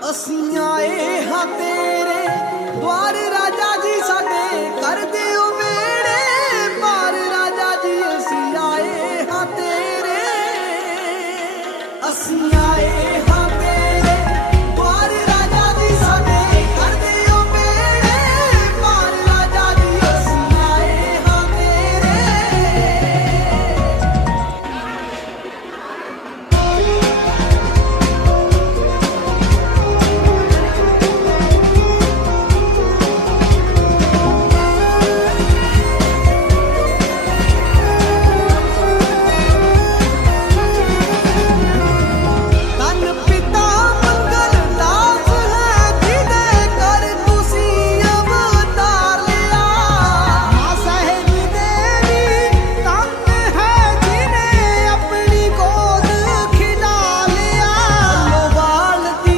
ਅਸੀਂ ਆਏ ਹਾਂ ਤੇਰੇ ਦਵਾਰ